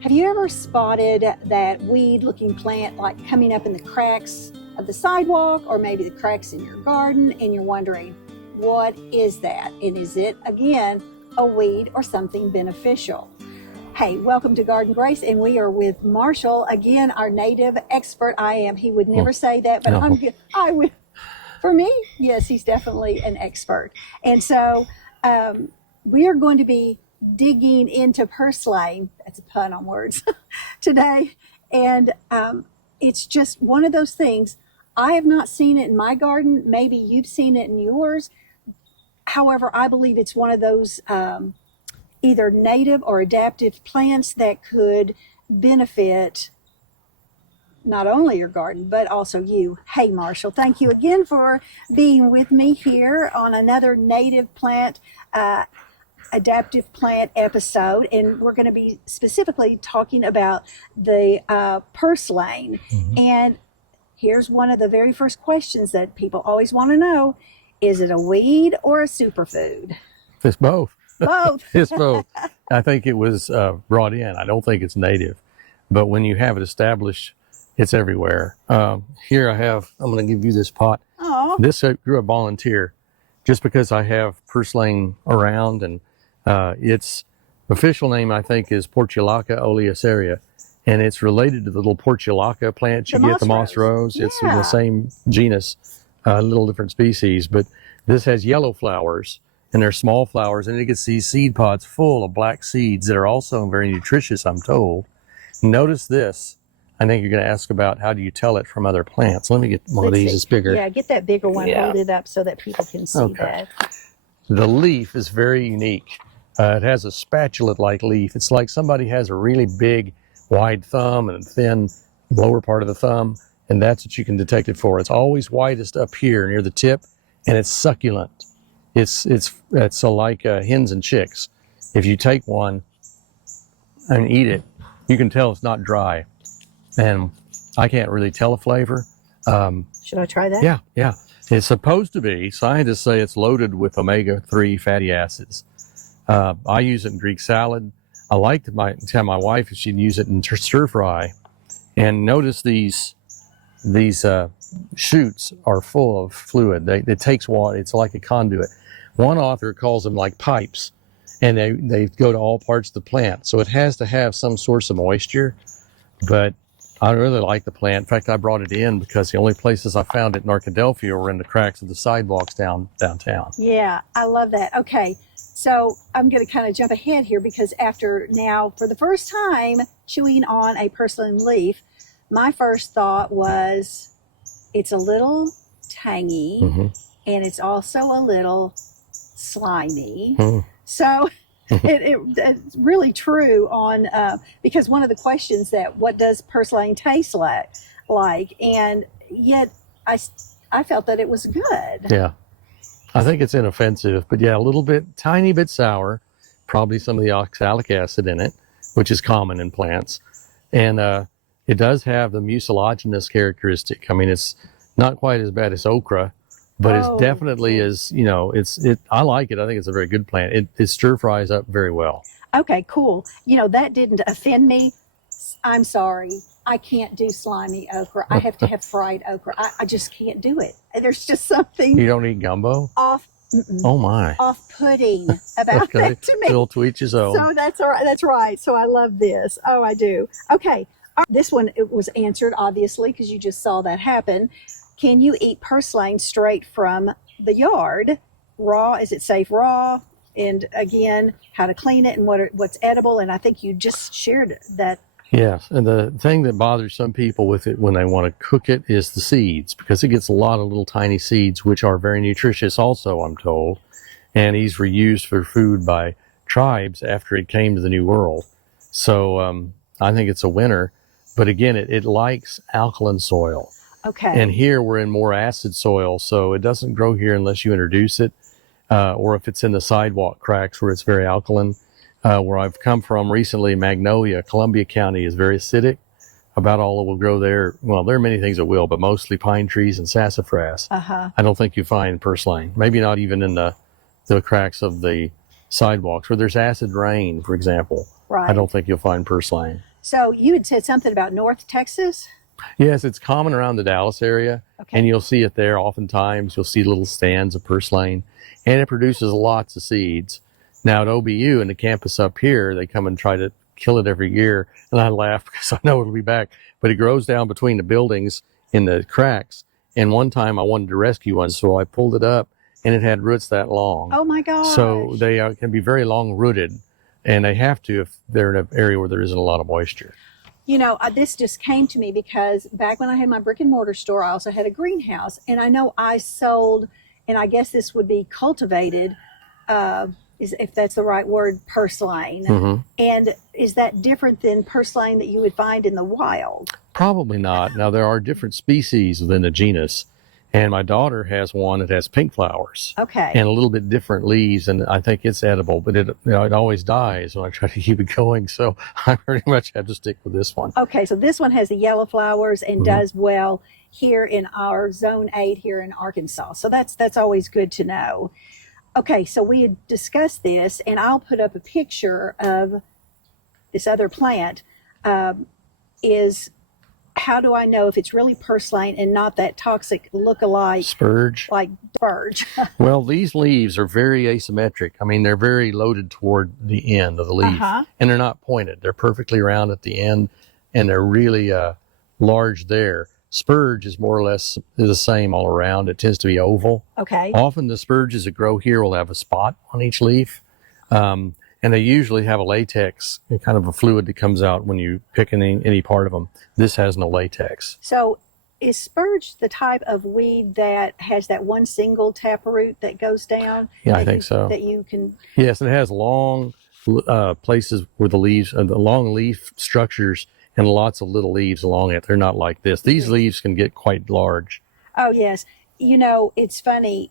Have you ever spotted that weed-looking plant like coming up in the cracks of the sidewalk or maybe the cracks in your garden, and you're wondering, what is that? And is it, again, a weed or something beneficial? Hey, welcome to Garden Grace, and we are with Marshall, again, our native expert. He would never say that, but No. I would. For me, yes, he's definitely an expert. And so we are going to be digging into Purslane, that's a pun on words, today. And it's just one of those things. I have not seen it in my garden. Maybe you've seen it in yours. However, I believe it's one of those either native or adaptive plants that could benefit not only your garden, but also you. Hey, Marshall, thank you again for being with me here on another native plant, adaptive plant episode. And we're going to be specifically talking about the purslane. Mm-hmm. And here's one of the very first questions that people always want to know. Is it a weed or a superfood? It's both. Both. It's both. I think it was brought in. I don't think it's native. But when you have it established, it's everywhere. Here I'm going to give you this pot. Aww. This grew a volunteer just because I have purslane around, and its official name, I think, is Portulaca oleacearia, and it's related to the little Portulaca plant you get, the moss rose. Yeah. It's in the same genus, a little different species, but this has yellow flowers, and they're small flowers, and it gets these seed pods full of black seeds that are also very nutritious, I'm told. Notice this. I think you're going to ask about how do you tell it from other plants. Let me get one of these. It's bigger. Yeah, get that bigger one. Yeah. Hold it up so that people can see that. The leaf is very unique. It has a spatulate-like leaf. It's like somebody has a really big, wide thumb and a thin lower part of the thumb, and that's what you can detect it for. It's always widest up here near the tip, and it's succulent. It's like hens and chicks. If you take one and eat it, you can tell it's not dry. And I can't really tell a flavor. Should I try that? Yeah. It's supposed to be. Scientists say it's loaded with omega-3 fatty acids. I use it in Greek salad. I like to tell my wife she'd use it in stir fry. And notice these shoots are full of fluid. It takes water. It's like a conduit. One author calls them like pipes, and they go to all parts of the plant. So it has to have some source of moisture, but I really like the plant. In fact, I brought it in because the only places I found it in Arkadelphia were in the cracks of the sidewalks downtown. Yeah, I love that. Okay, so I'm going to kind of jump ahead here because after now, for the first time, chewing on a purslane leaf, my first thought was it's a little tangy, mm-hmm. and it's also a little slimy. Mm-hmm. So it's really true on because one of the questions that what does purslane taste like, and yet I felt that it was good. Yeah, I think it's inoffensive, but yeah, a little bit, tiny bit sour, probably some of the oxalic acid in it, which is common in plants, and it does have the mucilaginous characteristic. I mean, it's not quite as bad as okra, but it's definitely I like it. I think it's a very good plant. It stir fries up very well. Okay, cool. That didn't offend me. I'm sorry. I can't do slimy okra. I have to have fried okra. I just can't do it. There's just something. You don't eat gumbo? Oh my. Off-putting about that to me. Little to each his own. So that's all right. That's right. So I love this. Oh, I do. Okay. This one, it was answered obviously because you just saw that happen. Can you eat purslane straight from the yard? Raw? Is it safe raw? And again, how to clean it and what's edible. And I think you just shared that. Yes. And the thing that bothers some people with it when they want to cook it is the seeds, because it gets a lot of little tiny seeds, which are very nutritious also, I'm told. And these were used for food by tribes after it came to the New World. So I think it's a winner. But again, it likes alkaline soil. Okay. And here we're in more acid soil, so it doesn't grow here unless you introduce it, or if it's in the sidewalk cracks where it's very alkaline. Where I've come from recently, Magnolia, Columbia County is very acidic. About all that will grow there. Well, there are many things that will, but mostly pine trees and sassafras. Uh-huh. I don't think you find purslane. Maybe not even in the cracks of the sidewalks where there's acid rain, for example. Right. I don't think you'll find purslane. So you had said something about North Texas? Yes, it's common around the Dallas area, Okay. and you'll see it there oftentimes. You'll see little stands of purslane, and it produces lots of seeds. Now at OBU and the campus up here, they come and try to kill it every year, and I laugh because I know it'll be back. But it grows down between the buildings in the cracks, and one time I wanted to rescue one, so I pulled it up, and it had roots that long. Oh my gosh. So they can be very long rooted, and they have to if they're in an area where there isn't a lot of moisture. You know, this just came to me because back when I had my brick and mortar store, I also had a greenhouse. And I know I sold, and I guess this would be cultivated, if that's the right word, purslane. Mm-hmm. And is that different than purslane that you would find in the wild? Probably not. Now, there are different species within the genus, and my daughter has one that has pink flowers. Okay. And a little bit different leaves, and I think it's edible, but it always dies when I try to keep it going, so I pretty much have to stick with this one. Okay, so this one has the yellow flowers and does well here in our Zone 8 here in Arkansas. So that's always good to know. Okay, so we had discussed this, and I'll put up a picture of this other plant. Is how do I know if it's really purslane and not that toxic look-alike Spurge. like spurge? Well, these leaves are very asymmetric. I mean, they're very loaded toward the end of the leaf, and they're not pointed. They're perfectly round at the end, and they're really large there. Spurge is more or less the same all around. It tends to be oval. Okay. Often the spurges that grow here will have a spot on each leaf. And they usually have a latex, kind of a fluid that comes out when you pick any part of them. This has no latex. So is spurge the type of weed that has that one single taproot that goes down? Yeah, I think so. That you can... Yes, and it has long places where the leaves, the long leaf structures and lots of little leaves along it. They're not like this. These leaves can get quite large. Oh, yes. You know, it's funny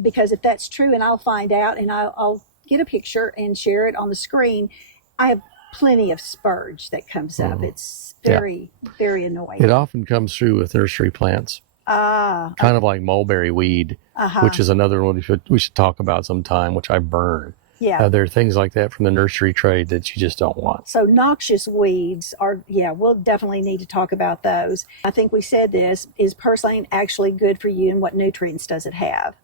because if that's true, and I'll find out, and I'll get a picture and share it on the screen. I have plenty of spurge that comes up. It's very, very annoying. It often comes through with nursery plants. Kind of like mulberry weed, which is another one we should talk about sometime, which I burn. Yeah. There are things like that from the nursery trade that you just don't want. So noxious weeds are, we'll definitely need to talk about those. I think we said this. Is purslane actually good for you, and what nutrients does it have?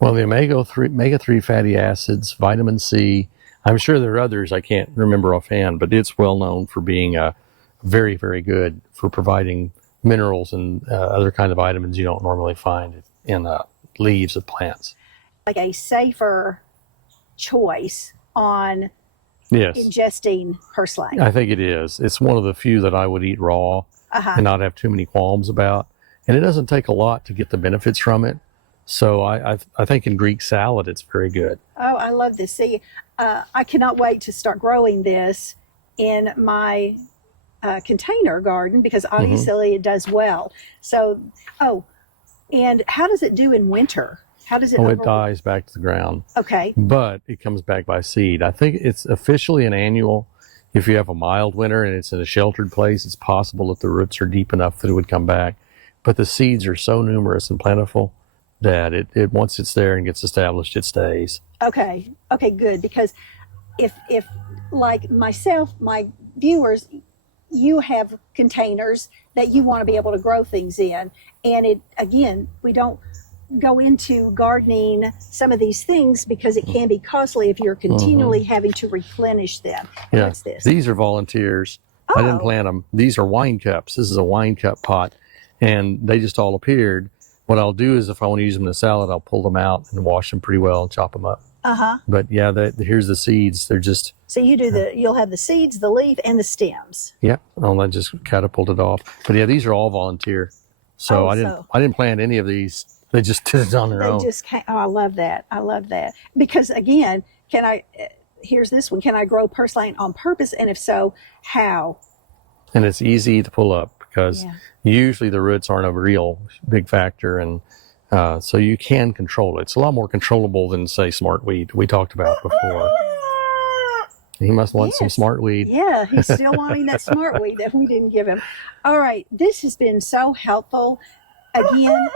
Well, the omega-3 fatty acids, vitamin C, I'm sure there are others I can't remember offhand, but it's well known for being very, very good for providing minerals and other kind of vitamins you don't normally find in leaves of plants. Like a safer choice on ingesting purslane. I think it is. It's one of the few that I would eat raw and not have too many qualms about. And it doesn't take a lot to get the benefits from it. So I think in Greek salad, it's very good. Oh, I love this. See, I cannot wait to start growing this in my container garden because obviously it does well. So, and how does it do in winter? How does it? It dies back to the ground. Okay. But it comes back by seed. I think it's officially an annual. If you have a mild winter and it's in a sheltered place, it's possible that the roots are deep enough that it would come back. But the seeds are so numerous and plentiful that it once it's there and gets established, it stays. Okay, good. Because if like myself, my viewers, you have containers that you want to be able to grow things in. And we don't go into gardening some of these things because it can be costly if you're continually having to replenish them. Yeah. What's this? These are volunteers. I didn't plant them. These are wine cups. This is a wine cup pot, and they just all appeared. What I'll do is if I want to use them in a salad, I'll pull them out and wash them pretty well and chop them up. But yeah, here's the seeds. They're just... So you'll have the seeds, the leaf, and the stems. Yeah, I just catapulted off. But yeah, these are all volunteer. So I didn't plant any of these. They just did it on their own. I love that. I love that. Because again, here's this one. Can I grow purslane on purpose? And if so, how? And it's easy to pull up because usually the roots aren't a real big factor. And so you can control it. It's a lot more controllable than, say, smartweed we talked about before. He must want some smartweed. Yeah, he's still wanting that smartweed that we didn't give him. All right, this has been so helpful. Again,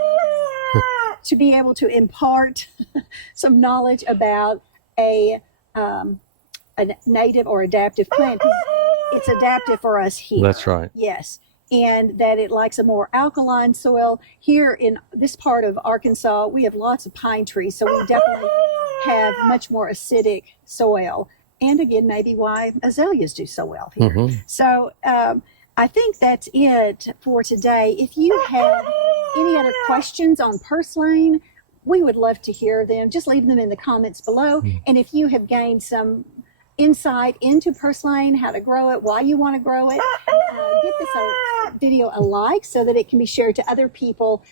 to be able to impart some knowledge about a native or adaptive plant. it's adapted for us here. That's right. Yes. And that it likes a more alkaline soil. Here in this part of Arkansas, we have lots of pine trees, so we definitely have much more acidic soil. And again, maybe why azaleas do so well here. Mm-hmm. So I think that's it for today. If you have any other questions on Purslane, we would love to hear them. Just leave them in the comments below. And if you have gained some insight into Purslane, how to grow it, why you want to grow it, give this video a like so that it can be shared to other people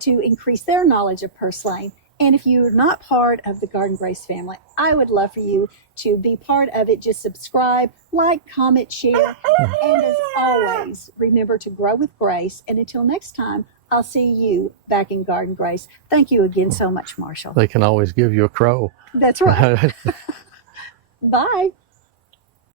to increase their knowledge of Purslane. And if you're not part of the Garden Grace family, I would love for you to be part of it. Just subscribe, like, comment, share. And as always, remember to grow with grace. And until next time, I'll see you back in Garden Grace. Thank you again so much, Marshall. They can always give you a crow. That's right. Bye.